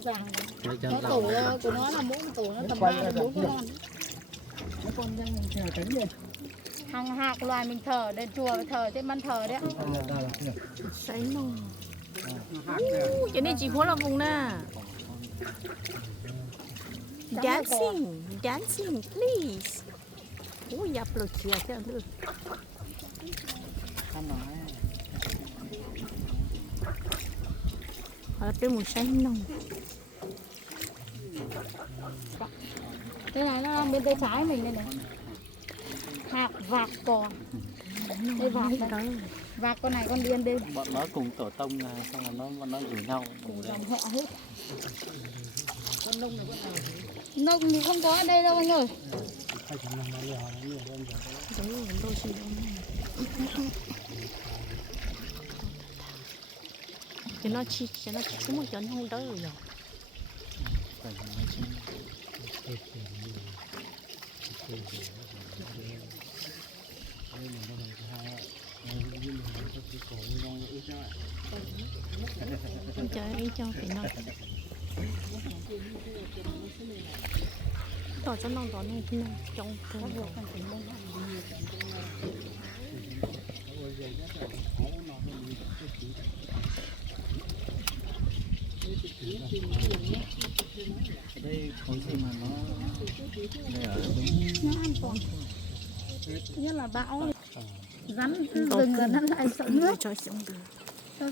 Vàng nó tổ của nó là mỗi tổ nó tầm 3 đến 4 con. Nó con đang chờ cánh gì? Hàng hạc loài mình thờ đền chùa thờ trên ban thờ đấy. Sấy nồng. Cái này chỉ có là vùng nè. Dancing, dancing, please. Ủa, dập lột chìa cho anh thôi. Họ là một sấy nồng. Đây này nó đang bên tay trái mình đây này. Hạc vạc cò. Đây vạc đây. Vạc con này con điên đi. Bọn nó cùng tổ tông là xong là nó rủ nhau cùng dòng họ hết. Nông thì không có ở đây đâu anh ơi. Thì nó chỉ có một chọn không tới rồi. Anh chơi ý cho thì nó tỏ cho nó trong đây không gì mà nó Nó an toàn. Thứ nhất là bão rắn rừng là nó lại sợ nước.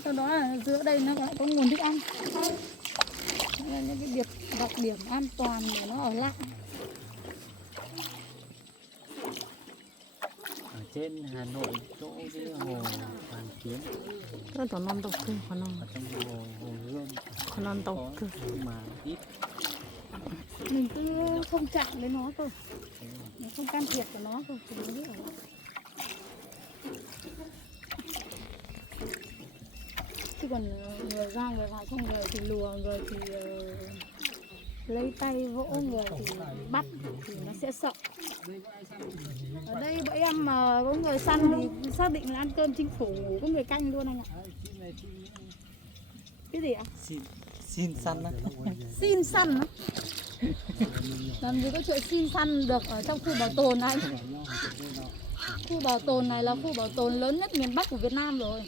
Sau đó là giữa đây nó lại có nguồn thức ăn. Đây là những cái đặc điểm an toàn để nó ở lại. ở trên Hà Nội chỗ cái hồ Hoàn Kiếm nó tỏ non tộc cơ còn ở trong hồ Gươm còn non tộc cơ nhưng mà ít. Mình cứ không chạm đến nó thôi, mình không can thiệp vào nó thôi thì mình biết rồi. Chứ còn người ra người vào, không người thì lùa, người thì lấy tay vỗ, người thì bắt thì nó sẽ sợ. Ở đây bọn em mà có người săn thì xác định là ăn cơm chính phủ, có người canh luôn anh ạ. Cái gì ạ? Xin săn á. Xin săn á? Làm gì có chuyện xin săn được ở trong khu bảo tồn này. Khu bảo tồn này là khu bảo tồn lớn nhất miền Bắc của Việt Nam rồi.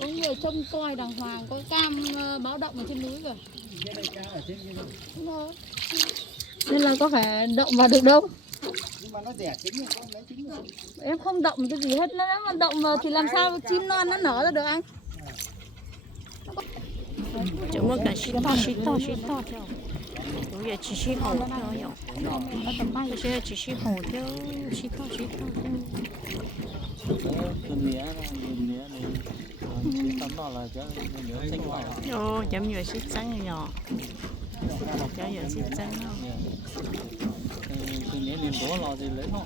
Có người trông coi đàng hoàng, có cam báo động ở trên núi rồi. Đúng rồi. Nên là có phải động vào được đâu. Nhưng mà nó đẻ trứng rồi, con lấy trứng rồi. Em không động cái gì hết, nó mà động vào thì làm sao chim non nó nở ra được anh? chỉ mất cả xí to theo bây giờ chỉ xí hổ theo bây giờ chỉ xí hổ theo xí to Vườn mía này tấm đó là cho mía xanh vào. ô chấm nhiều xí trắng nhỏ cho nhiều xí trắng Vườn mía miền Tố lò gì lấy họ.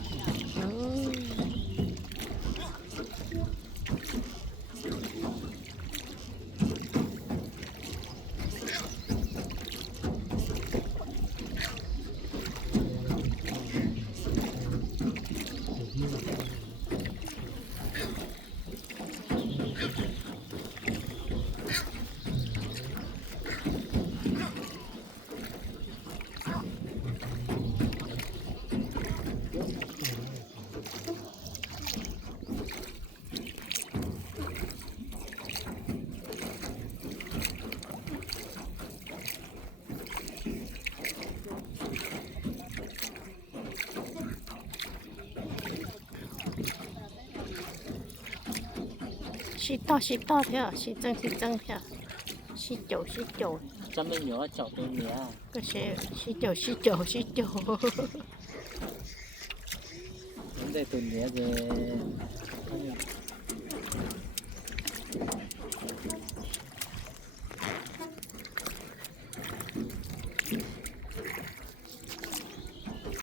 xí to theo xí trắng theo xí chậu Cho mình nhớ chậu tôi mía. cái xe xí chậu Vấn đề tôi mía về